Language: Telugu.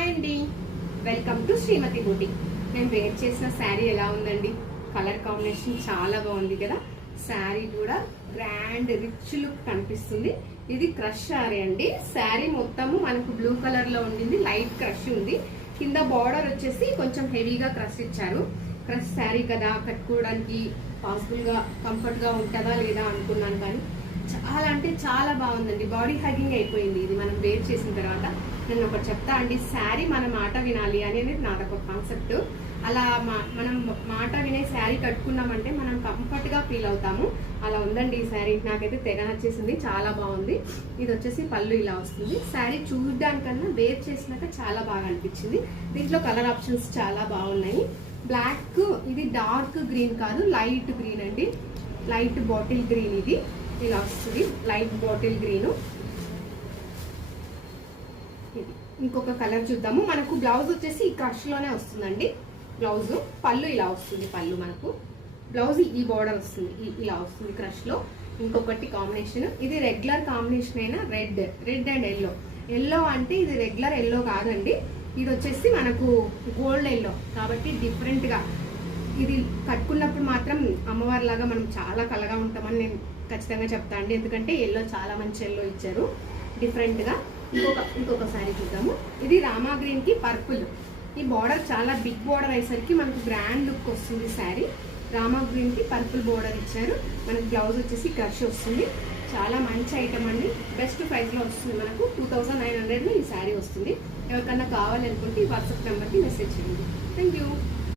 హాయ్ అండి, వెల్కమ్ టు శ్రీమతి బూటిక్. నేను వేర్ చేసిన శారీ ఎలా ఉందండి? కలర్ కాంబినేషన్ చాలా బాగుంది కదా. శారీ కూడా గ్రాండ్ రిచ్ లుక్ కనిపిస్తుంది. ఇది క్రష్ శారీ అండి. శారీ మొత్తము మనకు బ్లూ కలర్ లో ఉండింది, లైట్ క్రష్ ఉంది. కింద బార్డర్ వచ్చేసి కొంచెం హెవీగా క్రష్ ఇచ్చారు. క్రష్ శారీ కదా, కట్టుకోవడానికి పాసిబుల్ గా కంఫర్ట్ గా ఉంటుందా లేదా అనుకున్నాను, కానీ చాలా అంటే చాలా బాగుందండి. బాడీ హగ్గింగ్ అయిపోయింది ఇది మనం వేర్ చేసిన తర్వాత. నేను ఒకటి చెప్తా అండి, శారీ మన మాట వినాలి అనేది నాదొక కాన్సెప్ట్. అలా మనం మాట వినే శారీ కట్టుకున్నామంటే మనం కంఫర్ట్ గా ఫీల్ అవుతాము. అలా ఉందండి ఈ శారీ. నాకైతే తెగ నచ్చేసింది, చాలా బాగుంది. ఇది వచ్చేసి పళ్ళు ఇలా వస్తుంది. శారీ చూడడానికన్నా వేర్ చేసినాక చాలా బాగా అనిపించింది. దీంట్లో కలర్ ఆప్షన్స్ చాలా బాగున్నాయి. బ్లాక్, ఇది డార్క్ గ్రీన్ కాదు, లైట్ గ్రీన్ అండి. లైట్ బాటిల్ గ్రీన్, ఇది ఇలా వస్తుంది. Light bottle green. ఇంకొక కలర్ చూద్దాము. మనకు బ్లౌజ్ వచ్చేసి ఈ క్రష్ లోనే వస్తుందండి. బ్లౌజ్ పళ్ళు ఇలా వస్తుంది. పళ్ళు మనకు బ్లౌజ్ ఈ బార్డర్ వస్తుంది, ఇలా వస్తుంది క్రష్ లో. ఇంకొకటి కాంబినేషన్, ఇది రెగ్యులర్ కాంబినేషన్ అయినా రెడ్ అండ్ ఎల్లో. ఎల్లో అంటే ఇది రెగ్యులర్ ఎల్లో కాదండి, ఇది వచ్చేసి మనకు గోల్డ్ ఎల్లో కాబట్టి డిఫరెంట్ గా. ఇది కట్టుకున్నప్పుడు మాత్రం అమ్మవారి లాగా మనం చాలా కలగా ఉంటామని నేను ఖచ్చితంగా చెప్తా అండి. ఎందుకంటే ఎల్లో చాలా మంచి ఎల్లో ఇచ్చారు డిఫరెంట్ గా. ఇంకొక శారీ చూద్దాము. ఇది రామా గ్రీన్ కి పర్పుల్. ఈ బార్డర్ చాలా బిగ్ బార్డర్ అయ్యేసరికి మనకు గ్రాండ్ లుక్ వస్తుంది శారీ. రామా గ్రీన్ కి పర్పుల్ బార్డర్ ఇచ్చారు. మనకు బ్లౌజ్ వచ్చేసి క్రష్ వస్తుంది. చాలా మంచి ఐటమ్ అండి. బెస్ట్ ప్రైస్ లో వస్తుంది. మనకు 2900 ఈ శారీ వస్తుంది. ఎవరికన్నా కావాలనుకుంటే ఈ వాట్సాప్ నెంబర్కి మెసేజ్ చేయండి. Thank you.